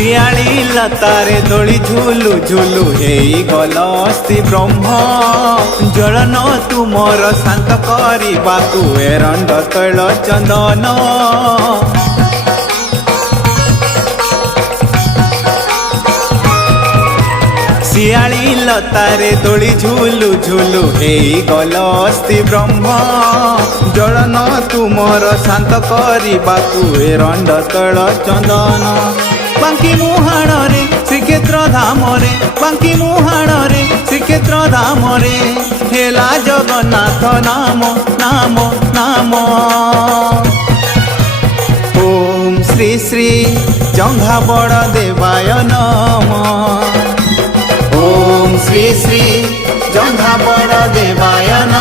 शियाली लतारे दोली झुलु झुलु हेई गलस्ति ब्रह्म जलन तुमर शांत करबाकू एरंड तैल चंदन शियाली लतारे दोली झुलु झुलु हेई गलस्ति ब्रह्म जलन तुमर शांत करबाकू एरंड तैल चंदन बांकी मुहाण रे श्रीक्षेत्र धाम रे बांकी मुहाण रे श्रीक्षेत्र धाम रे हेला जगन्नाथ नाम नाम नाम ओम श्री श्री जंघा बड़ देवाय नम ओम श्री श्री जंघा बड़ देवाय नम।